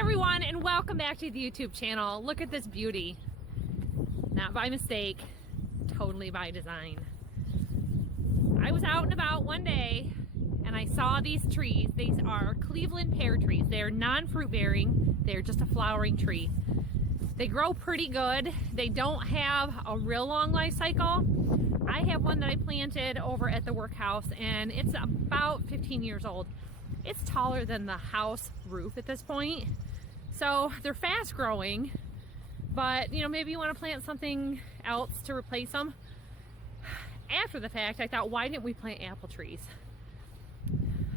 everyone, and welcome back to the YouTube channel. Look at this beauty. Not by mistake, totally by design. I was out and about one day and I saw these trees. These are Cleveland pear trees. They're non-fruit bearing. They're just a flowering tree. They grow pretty good. They don't have a real long life cycle. I have one that I planted over at the workhouse and it's about 15 years old. It's taller than the house roof at this point. So they're fast growing, but you know, maybe you want to plant something else to replace them. After the fact, I thought, why didn't we plant apple trees?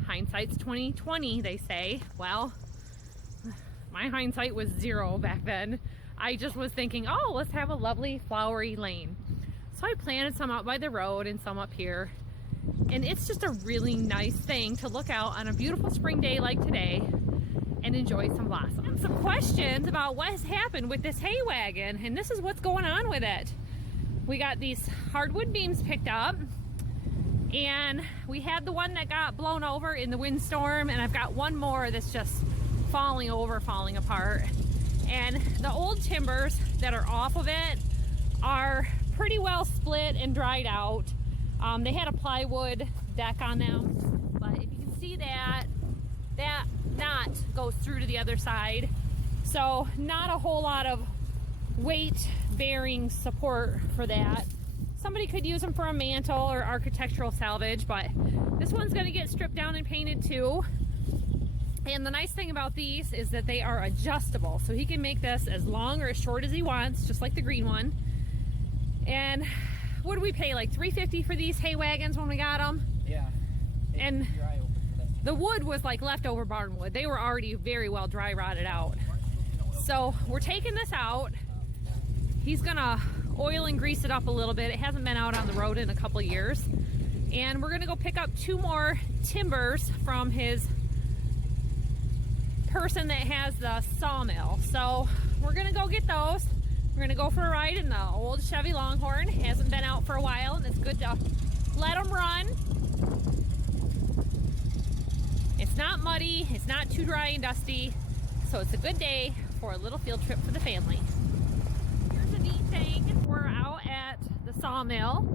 Hindsight's 20/20, they say. Well, my hindsight was 0 back then. I just was thinking, oh, let's have a lovely flowery lane. So I planted some out by the road and some up here. And it's just a really nice thing to look out on a beautiful spring day like today and enjoy some blossoms. Some questions about what has happened with this hay wagon, and this is what's going on with it. We got these hardwood beams picked up, and we had the one that got blown over in the windstorm, and I've got one more that's just falling over, falling apart. And the old timbers that are off of it are pretty well split and dried out. They had a plywood deck on them, but if you can see that knot goes through to the other side. So not a whole lot of weight bearing support for that. Somebody could use them for a mantle or architectural salvage, but this one's gonna get stripped down and painted too. And the nice thing about these is that they are adjustable. So he can make this as long or as short as he wants, just like the green one. And what did we pay, like $3.50 for these hay wagons when we got them? Yeah. And the wood was like leftover barn wood. They were already very well dry rotted out. So we're taking this out. He's gonna oil and grease it up a little bit. It hasn't been out on the road in a couple of years. And we're gonna go pick up 2 more timbers from his person that has the sawmill. So we're gonna go get those. We're gonna go for a ride in the old Chevy Longhorn. It hasn't been out for a while, and it's good to let them run. It's not muddy, it's not too dry and dusty, so it's a good day for a little field trip for the family. Here's a neat thing. We're out at the sawmill,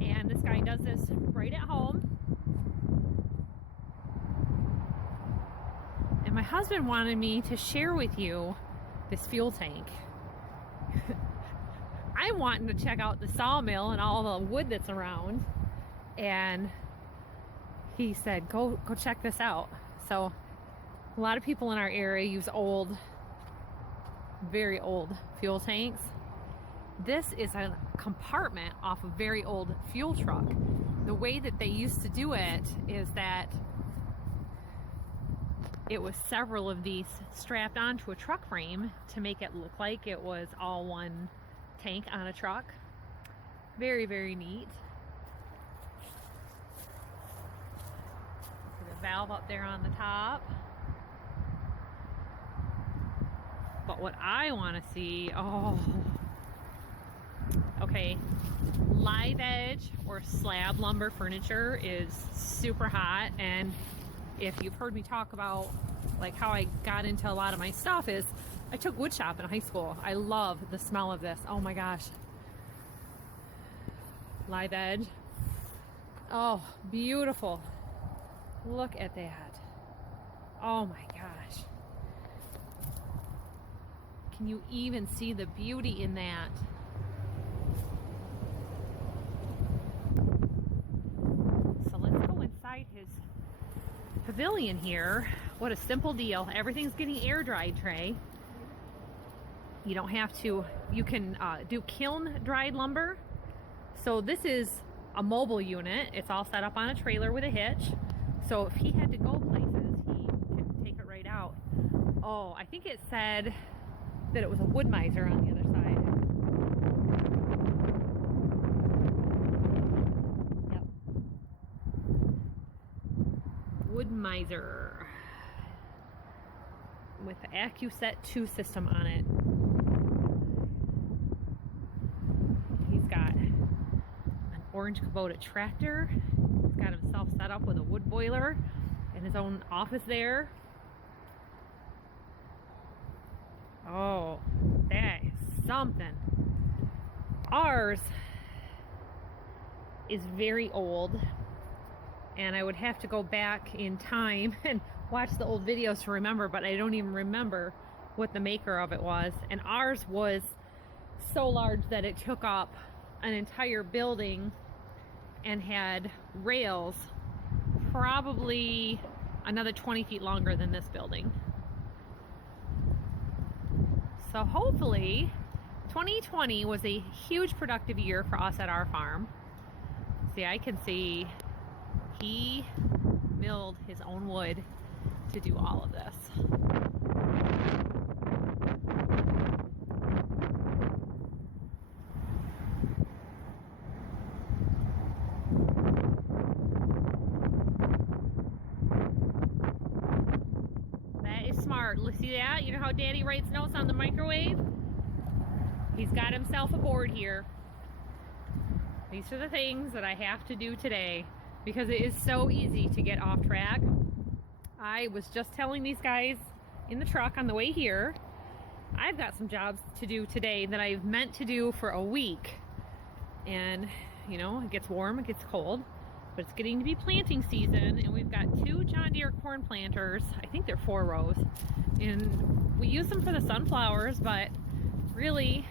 and this guy does this right at home. And my husband wanted me to share with you this fuel tank. I'm wanting to check out the sawmill and all the wood that's around, and he said go check this out. So a lot of people in our area use old, very old fuel tanks. This is a compartment off a very old fuel truck. The way that they used to do it is that it was several of these strapped onto a truck frame to make it look like it was all one tank on a truck. Very, very neat. Put a valve up there on the top. But what I want to see, okay, live edge or slab lumber furniture is super hot, and if you've heard me talk about like how I got into a lot of my stuff, is I took wood shop in high school. I love the smell of this. Oh my gosh. Live edge. Oh, beautiful. Look at that. Oh my gosh. Can you even see the beauty in that? So let's go inside his pavilion here. What a simple deal. Everything's getting air dried tray. You don't have to, you can do kiln dried lumber. So this is a mobile unit. It's all set up on a trailer with a hitch. So if he had to go places, he can take it right out. Oh, I think it said that it was a wood miser on the other side. Wood miser with the AccuSet 2 system on it. He's got an orange Kubota tractor. He's got himself set up with a wood boiler and his own office there. something. Ours is very old, and I would have to go back in time and watch the old videos to remember, but I don't even remember what the maker of it was. And ours was so large that it took up an entire building and had rails probably another 20 feet longer than this building. So hopefully 2020 was a huge productive year for us at our farm. See, I can see he milled his own wood to do all of this. That is smart. See that? You know how Daddy writes notes on the microwave? He's got himself a board here. These are the things that I have to do today because it is so easy to get off track. I was just telling these guys in the truck on the way here, I've got some jobs to do today that I've meant to do for a week. And, you know, it gets warm, it gets cold, but it's getting to be planting season, and we've got 2 John Deere corn planters. I think they're 4 rows. And we use them for the sunflowers, but really,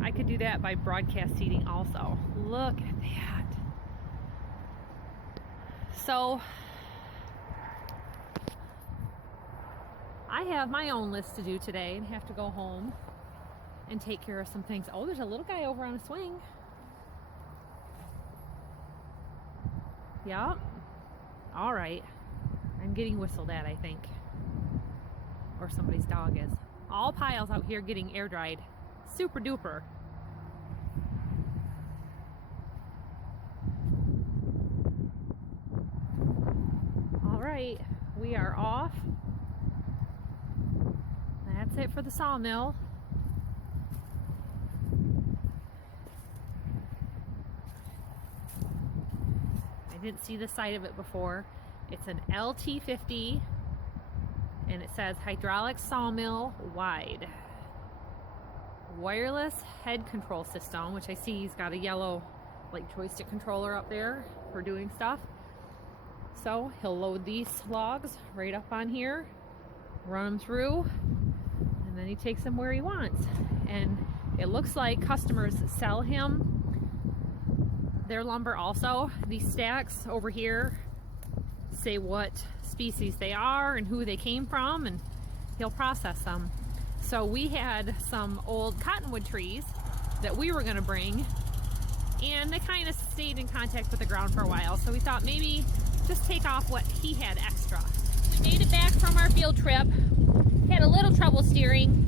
I could do that by broadcast seeding also. Look at that. So I have my own list to do today and have to go home and take care of some things. Oh, there's a little guy over on a swing. Yeah. All right. I'm getting whistled at, I think. Or somebody's dog is. All piles out here getting air dried. Super duper. All right, we are off. That's it for the sawmill. I didn't see the side of it before. It's an LT50 and it says hydraulic sawmill wide. Wireless head control system, which I see he's got a yellow like joystick controller up there for doing stuff. So he'll load these logs right up on here, run them through, and then he takes them where he wants. And it looks like customers sell him their lumber also. These stacks over here say what species they are and who they came from, and he'll process them. So we had some old cottonwood trees that we were going to bring, and they kind of stayed in contact with the ground for a while, so we thought maybe just take off what he had extra. We made it back from our field trip, had a little trouble steering.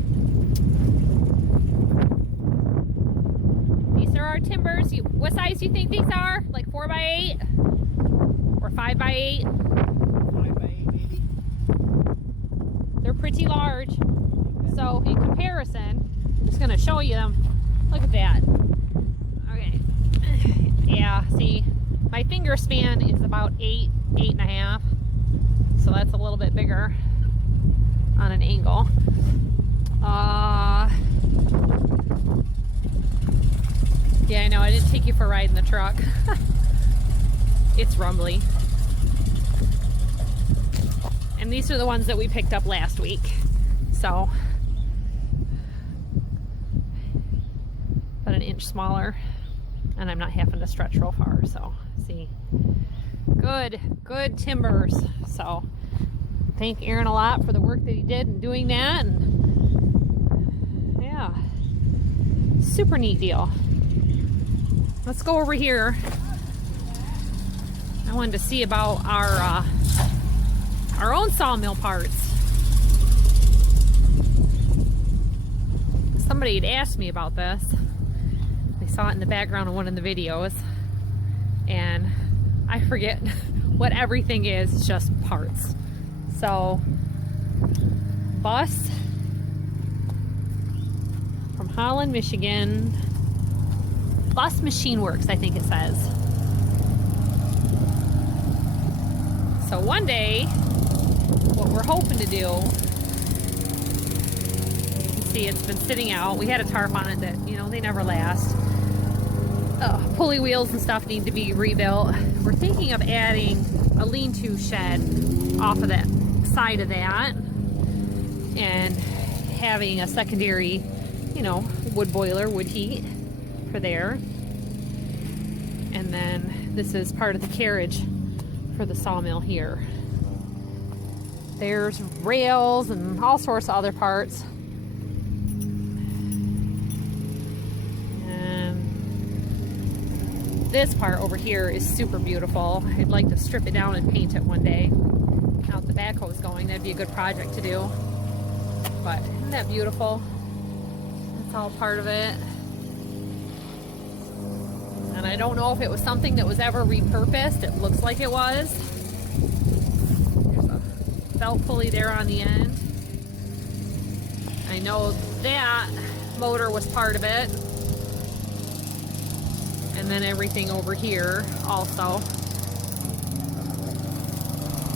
These are our timbers. What size do you think these are? Like 4x8 or 5x8? 5x8 maybe. They're pretty large. So in comparison, I'm just going to show you them. Look at that. Okay. Yeah, see, my finger span is about 8.5. So that's a little bit bigger on an angle. Yeah, I know, I didn't take you for a ride in the truck. It's rumbly. And these are the ones that we picked up last week. So, about an inch smaller, and I'm not having to stretch real far, so see. Good timbers. So thank Aaron a lot for the work that he did in doing that, and yeah, super neat deal. Let's go over here. I wanted to see about our own sawmill parts. Somebody had asked me about this. I saw it in the background of one of the videos, and I forget what everything is. It's just parts. So, bus from Holland, Michigan. Bus Machine Works, I think it says. So one day, what we're hoping to do, see, it's been sitting out. We had a tarp on it that, you know, they never last. Pulley wheels and stuff need to be rebuilt. We're thinking of adding a lean-to shed off of that side of that and having a secondary, you know, wood boiler, wood heat for there. And then this is part of the carriage for the sawmill here. There's rails and all sorts of other parts. And this part over here is super beautiful. I'd like to strip it down and paint it one day. Now the backhoe is going, that'd be a good project to do. But isn't that beautiful? That's all part of it. And I don't know if it was something that was ever repurposed. It looks like it was. There's a belt pulley there on the end. I know that motor was part of it. And then everything over here also.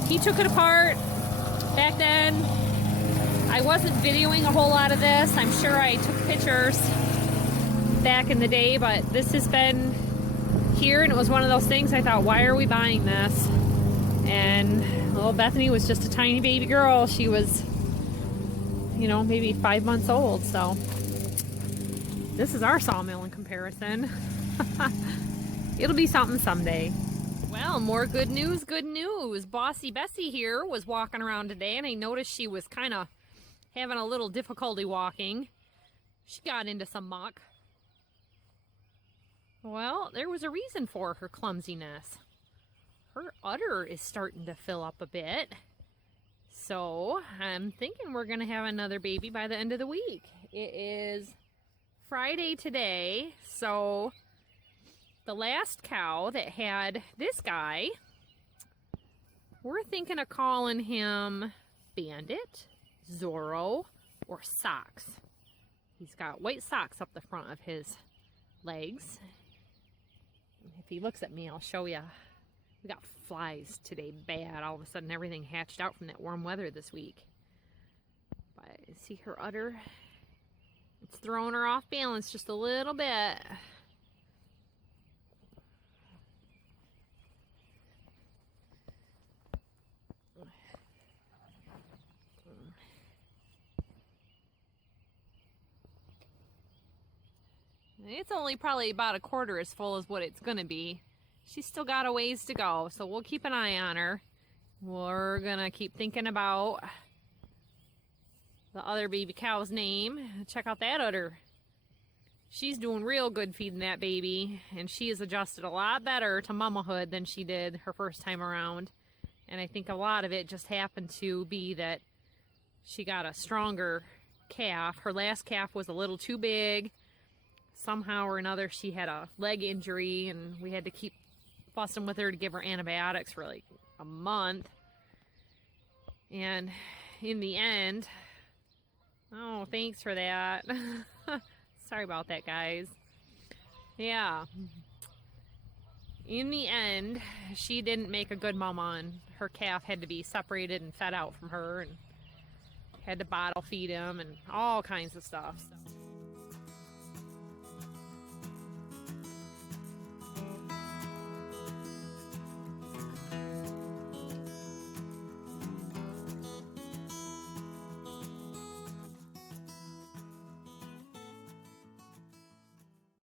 He took it apart back then. I wasn't videoing a whole lot of this. I'm sure I took pictures back in the day, but this has been here, and it was one of those things I thought, why are we buying this? And little Bethany was just a tiny baby girl. She was, you know, maybe 5 months old, so this is our sawmill in comparison. It'll be something someday. Well, more good news, good news. Bossy Bessie here was walking around today, and I noticed she was kind of having a little difficulty walking. She got into some muck. Well, there was a reason for her clumsiness. Her udder is starting to fill up a bit. So I'm thinking we're going to have another baby by the end of the week. It is Friday today, so the last cow that had this guy, we're thinking of calling him Bandit, Zorro, or Socks. He's got white socks up the front of his legs. If he looks at me, I'll show you. We got flies today, bad. All of a sudden, everything hatched out from that warm weather this week. But see her udder? It's throwing her off balance just a little bit. It's only probably about a quarter as full as what it's going to be. She's still got a ways to go, so we'll keep an eye on her. We're going to keep thinking about the other baby cow's name. Check out that udder. She's doing real good feeding that baby, and she has adjusted a lot better to mamahood than she did her first time around. And I think a lot of it just happened to be that she got a stronger calf. Her last calf was a little too big. Somehow or another she had a leg injury, and we had to keep fussing with her to give her antibiotics for like a month. And in the end, oh, thanks for that. Sorry about that, guys. Yeah. In the end, she didn't make a good mama, and her calf had to be separated and fed out from her, and had to bottle feed him and all kinds of stuff. So.